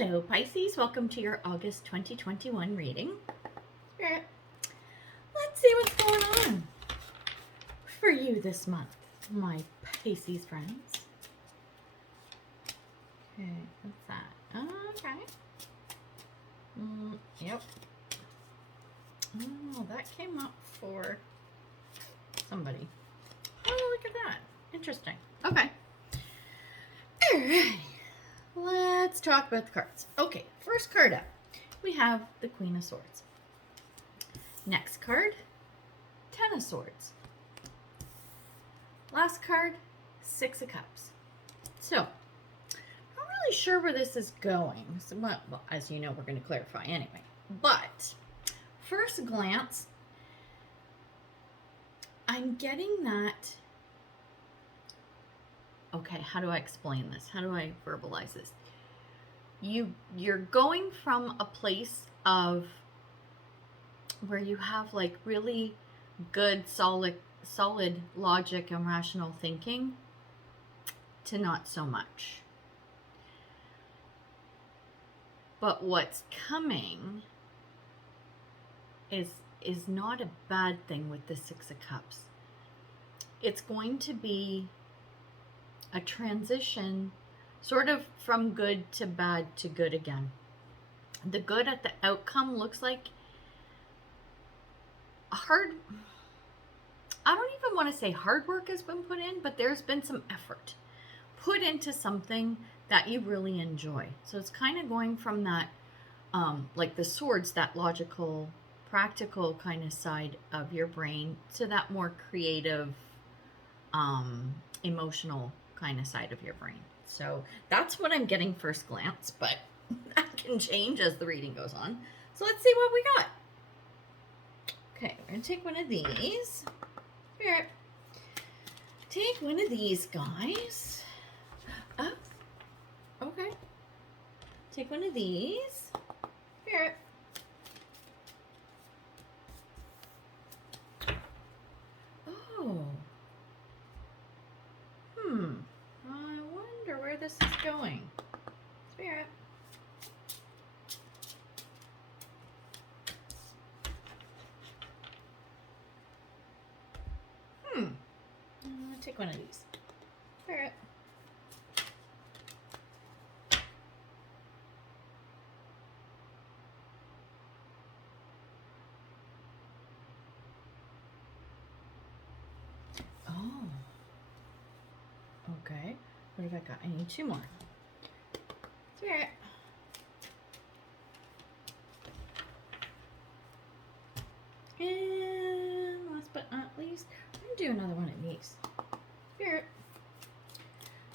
Hello Pisces, welcome to your August 2021 reading. Spirit, let's see what's going on for you this month, my Pisces friends. Okay, what's that? Okay. Yep. Oh, that came up for somebody. Oh, look at that. Interesting. Okay. All right. Let's talk about the cards. Okay, first card up, we have the Queen of Swords. Next card, Ten of Swords. Last card, Six of Cups. So, not really sure where this is going. So, well, as you know, we're going to clarify anyway. But, first glance, I'm getting that. Okay, how do I explain this? How do I verbalize this? You're going from a place of where you have like really good, solid logic and rational thinking to not so much. But what's coming is not a bad thing with the Six of Cups. It's going to be a transition sort of from good to bad to good again. The good at the outcome looks like I don't even want to say hard work has been put in, but there's been some effort put into something that you really enjoy. So it's kind of going from that, like the swords, that logical, practical kind of side of your brain to that more creative, emotional kind of side of your brain. So that's what I'm getting first glance, but that can change as the reading goes on. So let's see what we got. Okay, we're going to take one of these. Spirit, take one of these guys. Oh, okay. Take one of these. Spirit. Oh. I wonder where this is going. Spirit. I'm gonna take one of these. Spirit. Oh. Okay. What have I got? I need two more. Spirit. And last but not least, I'm going to do another one of these. Spirit.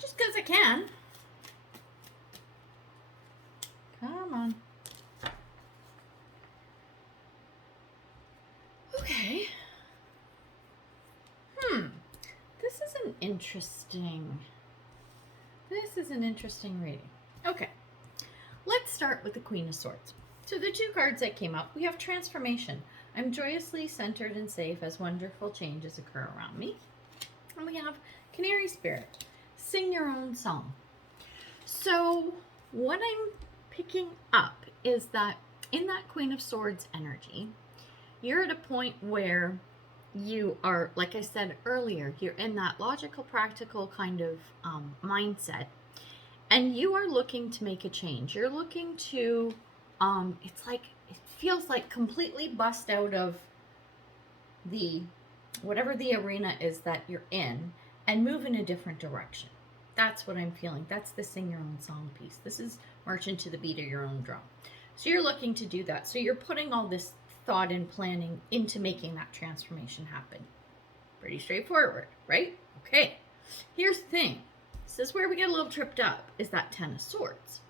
Just because I can. Come on. Okay. This is an interesting reading. Okay. Let's start with the Queen of Swords. So the two cards that came up, we have Transformation. I'm joyously centered and safe as wonderful changes occur around me. And we have Canary Spirit. Sing your own song. So what I'm picking up is that in that Queen of Swords energy, you're at a point where you are, like I said earlier, you're in that logical, practical kind of mindset, and you are looking to make a change. You're looking to, it's like, it feels like completely bust out of the, whatever the arena is that you're in, and move in a different direction. That's what I'm feeling. That's the sing your own song piece. This is marching to the beat of your own drum. So you're looking to do that. So you're putting all this thought and planning into making that transformation happen. Pretty straightforward, right? Okay, here's the thing. This is where we get a little tripped up, is that Ten of Swords.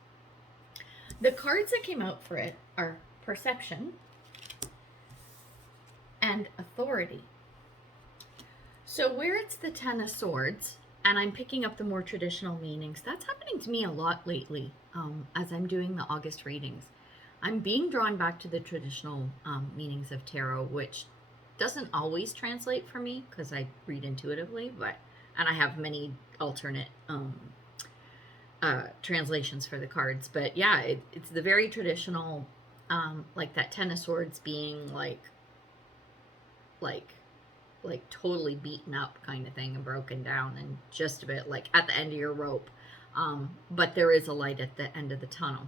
The cards that came out for it are Perception and Authority. So where it's the Ten of Swords, and I'm picking up the more traditional meanings, that's happening to me a lot lately as I'm doing the August readings. I'm being drawn back to the traditional meanings of tarot, which doesn't always translate for me because I read intuitively, and I have many alternate translations for the cards. But yeah, it's the very traditional, like that Ten of Swords being like totally beaten up kind of thing and broken down and just a bit like at the end of your rope. But there is a light at the end of the tunnel.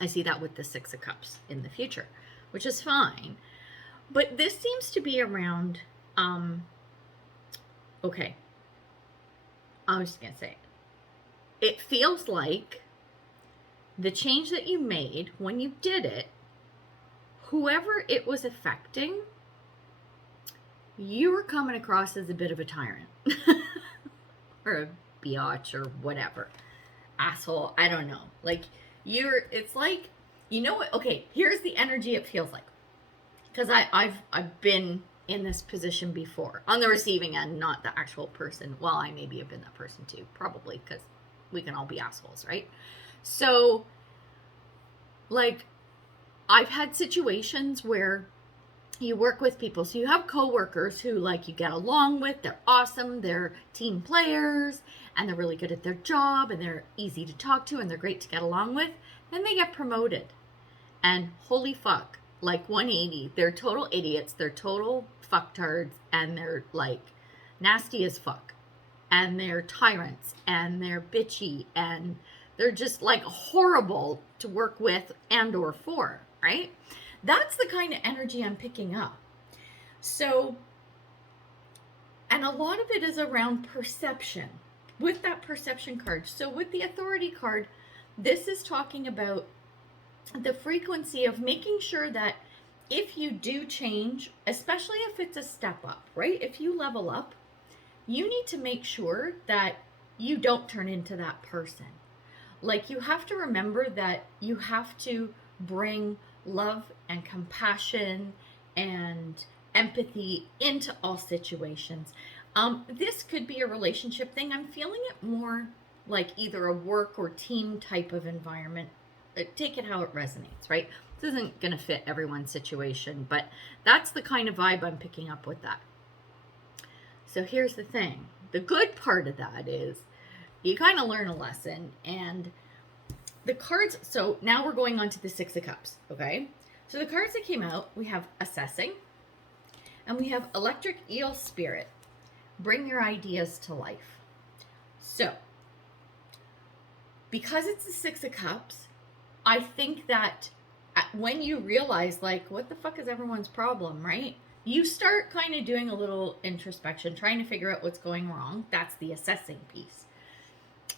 I see that with the Six of Cups in the future, which is fine. But this seems to be around, okay, I was just going to say, it feels like the change that you made when you did it, whoever it was affecting, you were coming across as a bit of a tyrant or a biatch or whatever. Asshole, I don't know. Like, it's like, you know what? Okay, here's the energy it feels like. Because I've been in this position before. On the receiving end, not the actual person. Well, I maybe have been that person too. Probably, because we can all be assholes, right? So, like, I've had situations where you work with people. So you have coworkers who, like, you get along with. They're awesome. They're team players. And they're really good at their job. And they're easy to talk to. And they're great to get along with. Then they get promoted. And holy fuck. Like 180. They're total idiots. They're total fucktards. And they're, like, nasty as fuck. And they're tyrants. And they're bitchy. And they're just, like, horrible to work with and or for. Right? That's the kind of energy I'm picking up. So, and a lot of it is around perception. With that perception card. So with the authority card, this is talking about the frequency of making sure that if you do change, especially if it's a step up, right? If you level up, you need to make sure that you don't turn into that person. Like, you have to remember that you have to bring love and compassion and empathy into all situations. This could be a relationship thing. I'm feeling it more like either a work or team type of environment. Take it how it resonates, right? This isn't going to fit everyone's situation, but that's the kind of vibe I'm picking up with that. So here's the thing. The good part of that is you kind of learn a lesson, and the cards, so now we're going on to the Six of Cups, okay? So the cards that came out, we have Assessing, and we have Electric Eel Spirit. Bring your ideas to life. So, because it's the Six of Cups, I think that when you realize, like, what the fuck is everyone's problem, right? You start kind of doing a little introspection, trying to figure out what's going wrong. That's the assessing piece.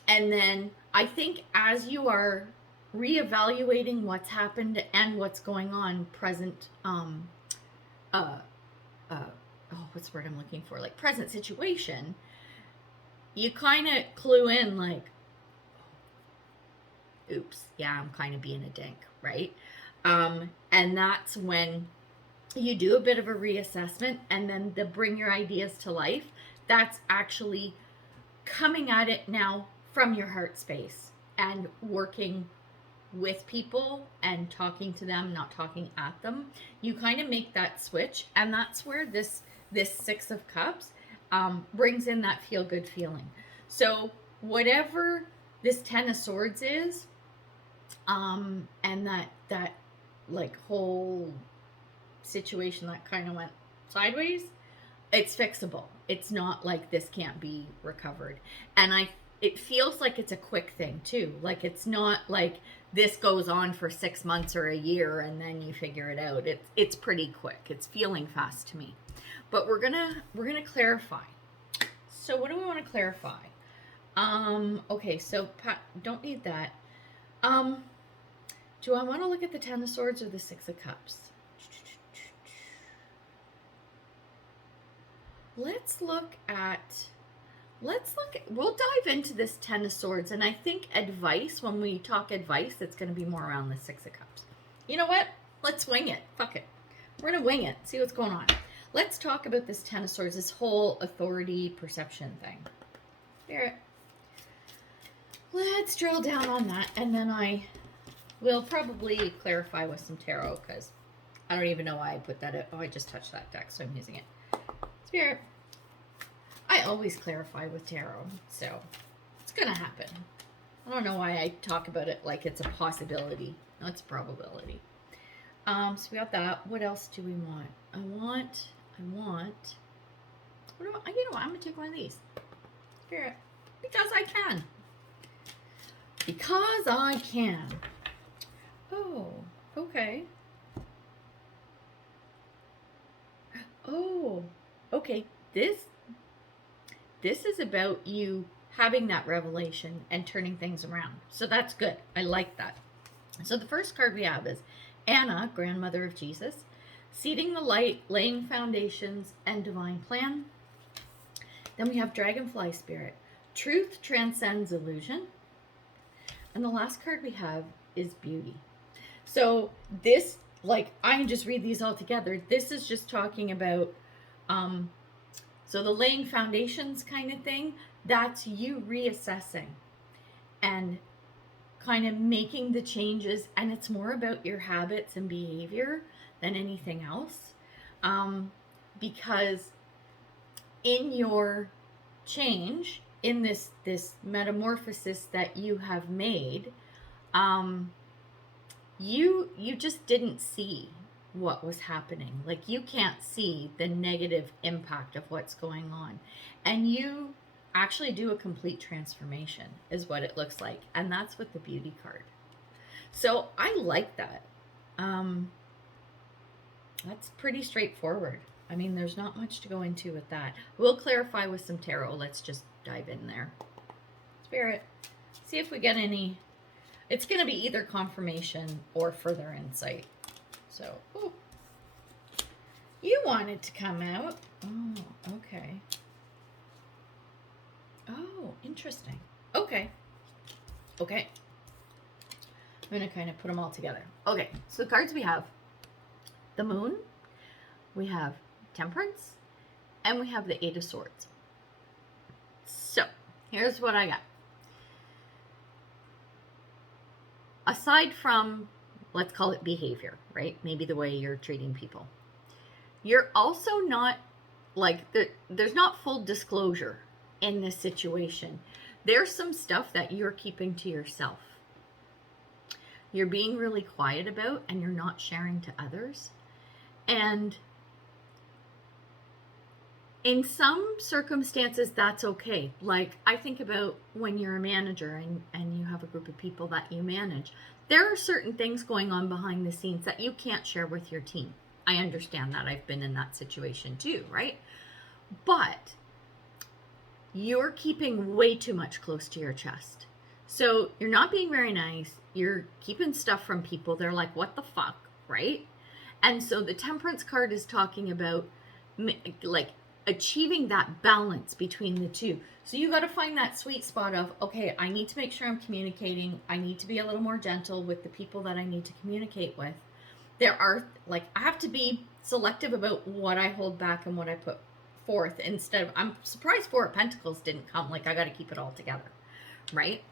And then I think as you are reevaluating what's happened and what's going on present, what's the word I'm looking for? Like present situation, you kind of clue in like, oops, yeah, I'm kind of being a dink, right? And that's when you do a bit of a reassessment, and then the bring your ideas to life. That's actually coming at it now from your heart space and working with people and talking to them, not talking at them. You kind of make that switch, and that's where this Six of Cups brings in that feel-good feeling. So whatever this Ten of Swords is, and that like whole situation that kind of went sideways, it's fixable. It's not like this can't be recovered. And it feels like it's a quick thing too. Like, it's not like this goes on for 6 months or a year and then you figure it out. It's pretty quick. It's feeling fast to me. But we're gonna clarify. So what do we want to clarify? Okay, so don't need that. Do I want to look at the Ten of Swords or the Six of Cups? We'll dive into this Ten of Swords, and I think advice, when we talk advice, it's going to be more around the Six of Cups. You know what? Let's wing it. Fuck it. We're going to wing it. See what's going on. Let's talk about this Ten of Swords, this whole authority perception thing. Spirit. Let's drill down on that, and then I will probably clarify with some tarot, because I don't even know why I put that in. Oh, I just touched that deck, so I'm using it. Spirit. I always clarify with tarot, so it's going to happen. I don't know why I talk about it like it's a possibility. No, it's a probability. So we got that. What else do we want? I want, what do I, you know what, I'm going to take one of these. Spirit. Because I can. Because I can. Oh, okay. Oh, okay. This is about you having that revelation and turning things around. So that's good. I like that. So the first card we have is Anna, grandmother of Jesus, seeding the light, laying foundations, and divine plan. Then we have Dragonfly Spirit, truth transcends illusion. And the last card we have is beauty. So this, like, I can just read these all together. This is just talking about, so the laying foundations kind of thing, that's you reassessing and kind of making the changes, and it's more about your habits and behavior than anything else, because in your change, in this metamorphosis that you have made, you just didn't see what was happening. Like, you can't see the negative impact of what's going on, and you actually do a complete transformation is what it looks like. And that's with the beauty card. So I like that. That's pretty straightforward. I mean, there's not much to go into with that. We'll clarify with some tarot. Let's just dive in there. Spirit, see if we get any. It's going to be either confirmation or further insight. So, ooh. You want it to come out. Oh, okay. Oh, interesting. Okay. Okay. I'm going to kind of put them all together. Okay, so the cards we have the Moon, we have Temperance, and we have the Eight of Swords. So, here's what I got. Aside from, let's call it behavior, right? Maybe the way you're treating people. You're also not, like, there's not full disclosure in this situation. There's some stuff that you're keeping to yourself. You're being really quiet about, and you're not sharing to others. And in some circumstances, that's okay. Like, I think about when you're a manager and you have a group of people that you manage. There are certain things going on behind the scenes that you can't share with your team. I understand that. I've been in that situation too, right? But you're keeping way too much close to your chest. So you're not being very nice. You're keeping stuff from people. They're like, what the fuck, right? And so the Temperance card is talking about, like, achieving that balance between the two. So you got to find that sweet spot of, okay, I need to make sure I'm communicating. I need to be a little more gentle with the people that I need to communicate with. There are, like, I have to be selective about what I hold back and what I put forth, instead of, I'm surprised Four of Pentacles didn't come. Like, I got to keep it all together, right?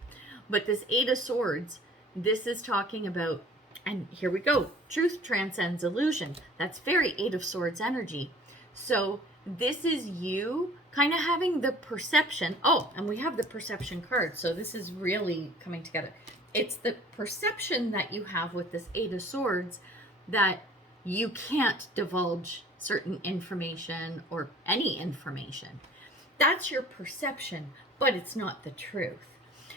But this Eight of Swords, this is talking about, and here we go, truth transcends illusion. That's very Eight of Swords energy. So this is you kind of having the perception. Oh, and we have the perception card. So this is really coming together. It's the perception that you have with this Eight of Swords that you can't divulge certain information or any information. That's your perception, but it's not the truth.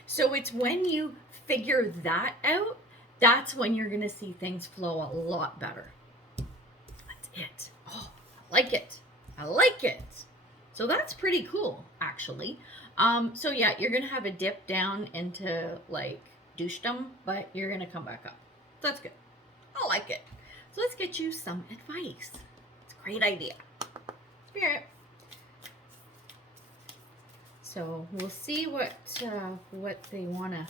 So it's when you figure that out, that's when you're going to see things flow a lot better. That's it. Oh, I like it. I like it. So that's pretty cool, actually. So yeah, you're going to have a dip down into, like, douchedom, but you're going to come back up. So that's good. I like it. So let's get you some advice. It's a great idea. Spirit. So we'll see what they want to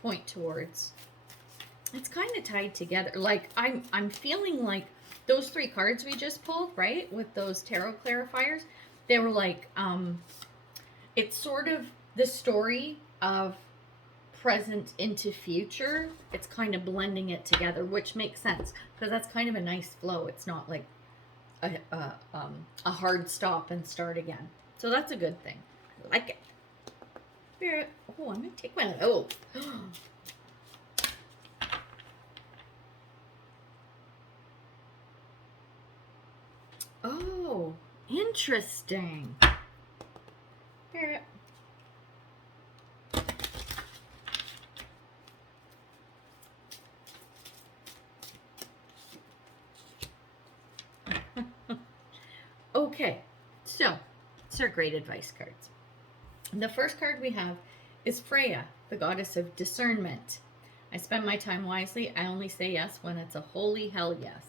point towards. It's kind of tied together. Like, I'm feeling like those three cards we just pulled, right, with those tarot clarifiers, they were like, it's sort of the story of present into future. It's kind of blending it together, which makes sense because that's kind of a nice flow. It's not like a hard stop and start again. So that's a good thing. I like it. Spirit. Oh, I'm going to take one of those. Oh, interesting. Spirit. Okay, so it's our great advice cards. The first card we have is Freya, the goddess of discernment. I spend my time wisely. I only say yes when it's a holy hell yes.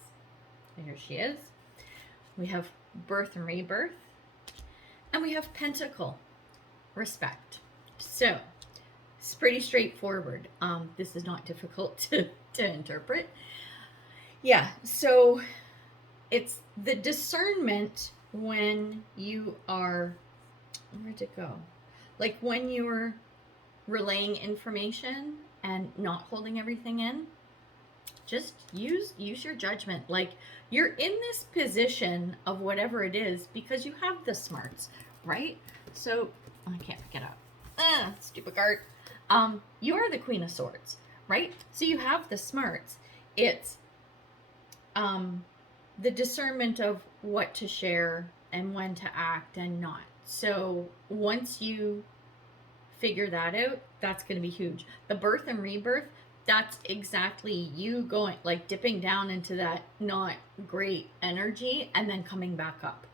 And here she is. We have birth and rebirth. And we have pentacle, respect. So it's pretty straightforward. This is not difficult to interpret. Yeah, so it's the discernment when you are, where'd it go? Like when you're relaying information and not holding everything in, just use your judgment. Like you're in this position of whatever it is because you have the smarts, right? So I can't pick it up. Stupid card. You are the Queen of Swords, right? So you have the smarts. It's the discernment of what to share and when to act and not. So once you figure that out, that's going to be huge. The birth and rebirth, that's exactly you going, like dipping down into that not great energy and then coming back up.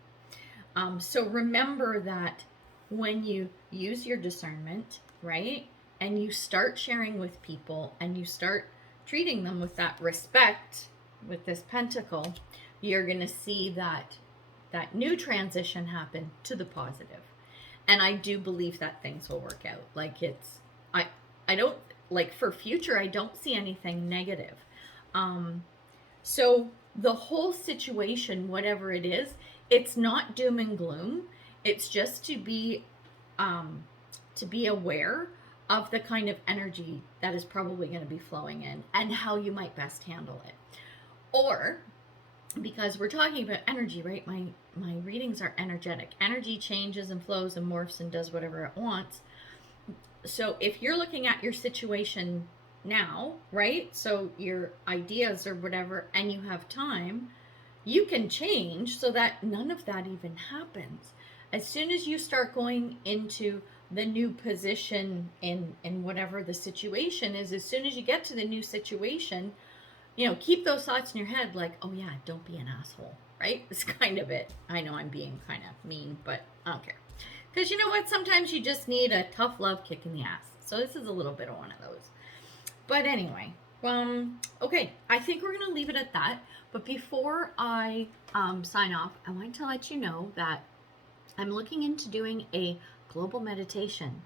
So remember that when you use your discernment, right, and you start sharing with people and you start treating them with that respect, with this pentacle, you're going to see that new transition happen to the positive. And I do believe that things will work out. Like it's, I don't, like for future, I don't see anything negative. So the whole situation, whatever it is, it's not doom and gloom. It's just to be aware of the kind of energy that is probably going to be flowing in and how you might best handle it. Or, because we're talking about energy, right? My readings are energetic. Energy changes and flows and morphs and does whatever it wants. So if you're looking at your situation now, right? So your ideas or whatever, and you have time, you can change so that none of that even happens. As soon as you start going into the new position in whatever the situation is, as soon as you get to the new situation, you know, keep those thoughts in your head like, oh yeah, don't be an asshole, right? It's kind of it. I know I'm being kind of mean, but I don't care. Because you know what? Sometimes you just need a tough love kick in the ass. So this is a little bit of one of those. But anyway, okay, I think we're going to leave it at that. But before I sign off, I want to let you know that I'm looking into doing a global meditation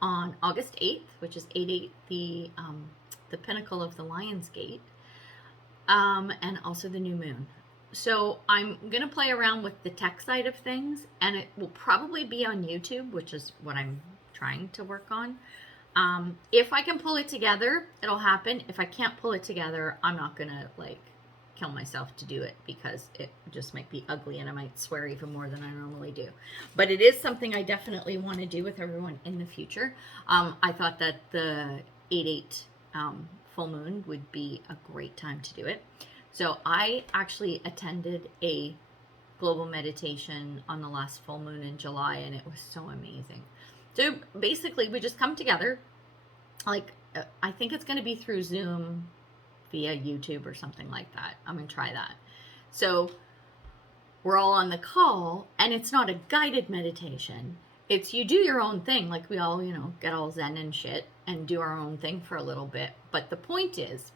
on August 8th, which is 8/8, the pinnacle of the Lion's Gate. And also the new moon. So I'm going to play around with the tech side of things, and it will probably be on YouTube, which is what I'm trying to work on. If I can pull it together, it'll happen. If I can't pull it together, I'm not going to like kill myself to do it because it just might be ugly and I might swear even more than I normally do. But it is something I definitely want to do with everyone in the future. I thought that the 8/8 full moon would be a great time to do it. So I actually attended a global meditation on the last full moon in July, and it was so amazing. So basically we just come together, like I think it's going to be through Zoom via YouTube or something like that. I'm going to try that. So we're all on the call, and it's not a guided meditation. It's you do your own thing, like we all, you know, get all zen and shit and do our own thing for a little bit. But the point is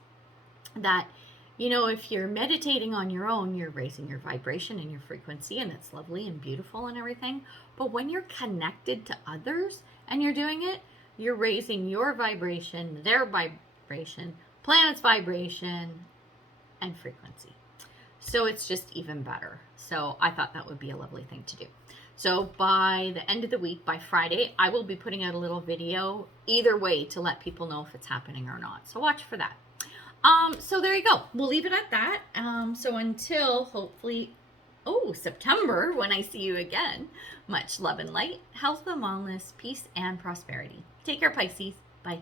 that, you know, if you're meditating on your own, you're raising your vibration and your frequency, and it's lovely and beautiful and everything. But when you're connected to others and you're doing it, you're raising your vibration, their vibration, planet's vibration, and frequency. So it's just even better. So I thought that would be a lovely thing to do. So by the end of the week, by Friday, I will be putting out a little video either way to let people know if it's happening or not. So watch for that. So there you go. We'll leave it at that. So until hopefully September, when I see you again. Much love and light, health and wellness, peace and prosperity. Take care, Pisces. Bye.